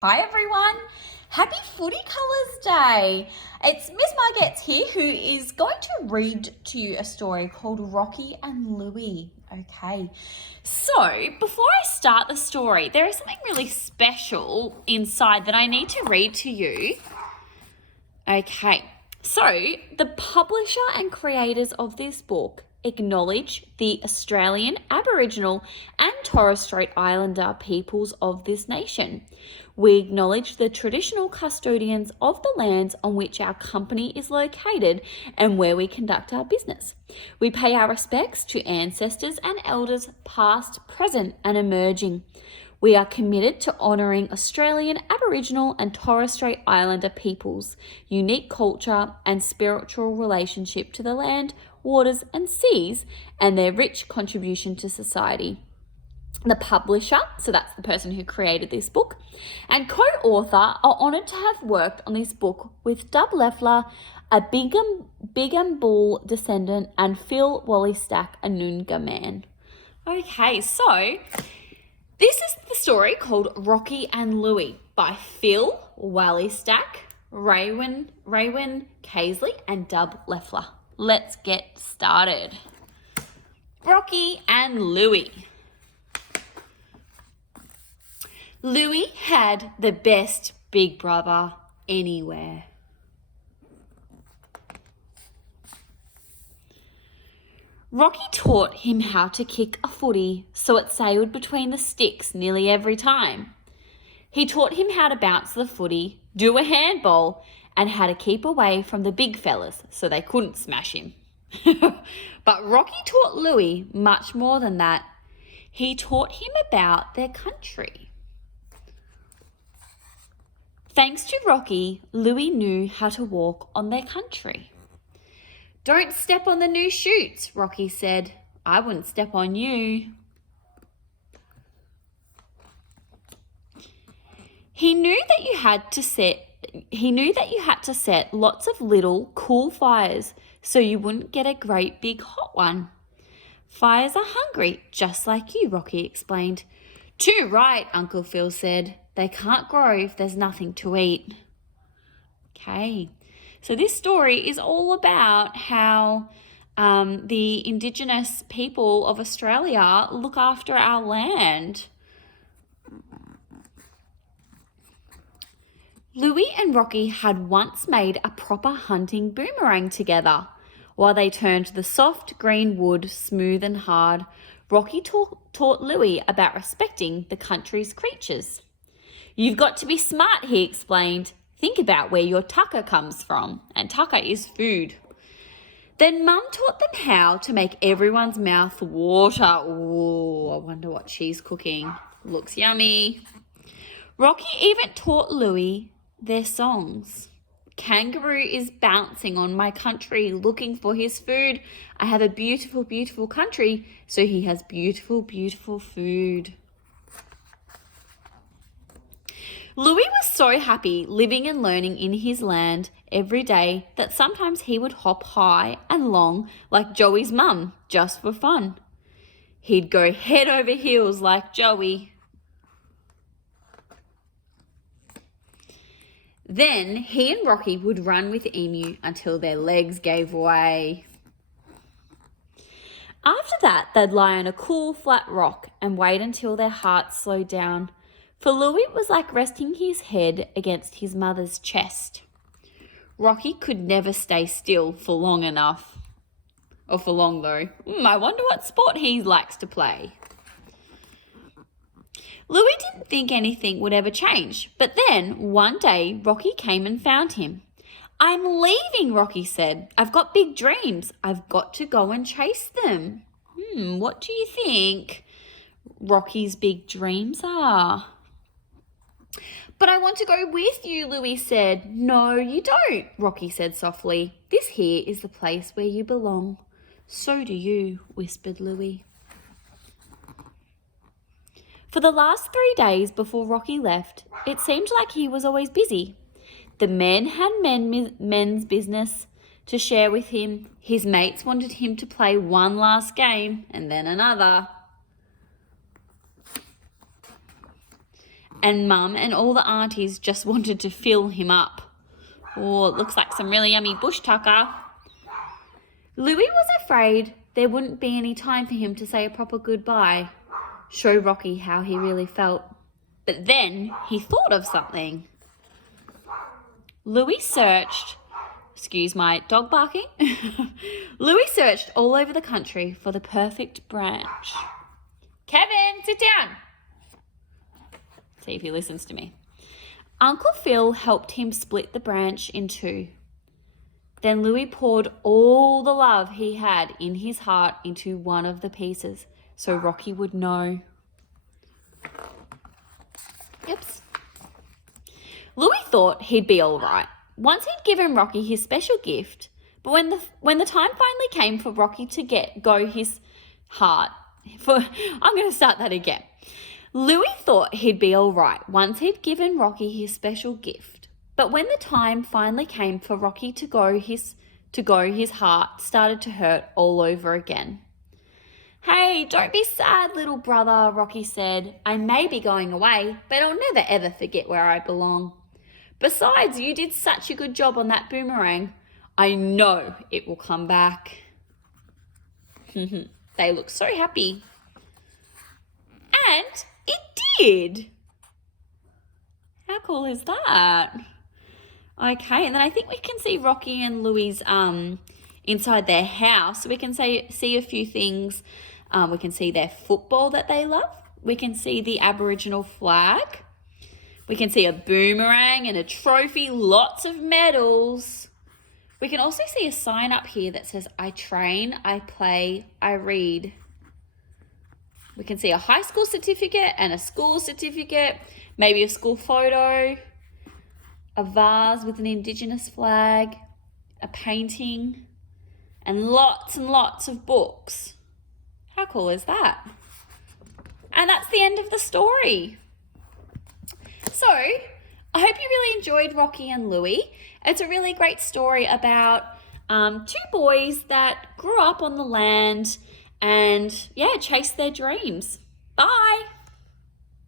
Hi everyone, happy Footy Colours Day. It's Miss Margetts here who is going to read to you a story called Rocky and Louie. Okay, so before I start the story, there is something really special inside that I need to read to you. Okay, so the publisher and creators of this book acknowledge the Australian, Aboriginal and Torres Strait Islander peoples of this nation. We acknowledge the traditional custodians of the lands on which our company is located and where we conduct our business. We pay our respects to ancestors and elders past, present and emerging. We are committed to honouring Australian, Aboriginal and Torres Strait Islander peoples' unique culture and spiritual relationship to the land, waters and seas and their rich contribution to society. The publisher, so that's the person who created this book, and co-author are honoured to have worked on this book with Dub Leffler, a Bigham Bull descendant, and Phil Wallystack, a Noongar man. Okay, so this is the story called Rocky and Louie by Phil Wallystack, Raywin Casely, and Dub Leffler. Let's get started. Rocky and Louie. Louie had the best big brother anywhere. Rocky taught him how to kick a footy so it sailed between the sticks nearly every time. He taught him how to bounce the footy, do a handball, and how to keep away from the big fellas so they couldn't smash him. But Rocky taught Louie much more than that. He taught him about their country. Thanks to Rocky, Louie knew how to walk on their country. Don't step on the new shoots, Rocky said. I wouldn't step on you. He knew that you had to set lots of little cool fires so you wouldn't get a great big hot one. Fires are hungry, just like you, Rocky explained. Too right, Uncle Phil said. They can't grow if there's nothing to eat. Okay, so this story is all about how the Indigenous people of Australia look after our land. Louie and Rocky had once made a proper hunting boomerang together. While they turned the soft green wood smooth and hard, Rocky taught Louie about respecting the country's creatures. You've got to be smart, he explained. Think about where your tucker comes from, and tucker is food. Then Mum taught them how to make everyone's mouth water. Ooh, I wonder what she's cooking. Looks yummy. Rocky even taught Louie their songs. Kangaroo is bouncing on my country looking for his food. I have a beautiful, beautiful country, so he has beautiful, beautiful food. Louie was so happy living and learning in his land every day that sometimes he would hop high and long like Joey's mum just for fun. He'd go head over heels like Joey. Then he and Rocky would run with Emu until their legs gave way. After that, they'd lie on a cool, flat rock and wait until their hearts slowed down. For Louie, it was like resting his head against his mother's chest. Rocky could never stay still for long enough. Or for long, though. I wonder what sport he likes to play. Louie didn't think anything would ever change, but then one day Rocky came and found him. I'm leaving, Rocky said. I've got big dreams. I've got to go and chase them. What do you think Rocky's big dreams are? But I want to go with you, Louie said. No, you don't, Rocky said softly. This here is the place where you belong. So do you, whispered Louie. For the last 3 days before Rocky left, it seemed like he was always busy. The men had men's business to share with him. His mates wanted him to play one last game and then another. and Mum and all the aunties just wanted to fill him up. Oh, it looks like some really yummy bush tucker. Louie was afraid there wouldn't be any time for him to say a proper goodbye, show Rocky how he really felt. But then he thought of something. Louie searched, excuse my dog barking, Louie searched all over the country for the perfect branch. Kevin, sit down. See if he listens to me. Uncle Phil helped him split the branch in two. Then Louie poured all the love he had in his heart into one of the pieces so Rocky would know. Oops. Louie thought he'd be all right once he'd given Rocky his special gift, but when the time finally came for Rocky to go his heart, I'm going to start that again. Louie thought he'd be all right once he'd given Rocky his special gift, but when the time finally came for Rocky to go, his heart started to hurt all over again. Hey, don't be sad, little brother, Rocky said. I may be going away, but I'll never ever forget where I belong. Besides, you did such a good job on that boomerang. I know it will come back. They look so happy. And it did. How cool is that? Okay, and then I think we can see Rocky and Louie's inside their house. We can see a few things. We can see their football that they love. We can see the Aboriginal flag. We can see a boomerang and a trophy, lots of medals. We can also see a sign up here that says, I train, I play, I read. We can see a high school certificate and a school certificate, maybe a school photo, a vase with an Indigenous flag, a painting, and lots of books. How cool is that? And that's the end of the story. So, I hope you really enjoyed Rocky and Louie. It's a really great story about two boys that grew up on the land and, chased their dreams. Bye!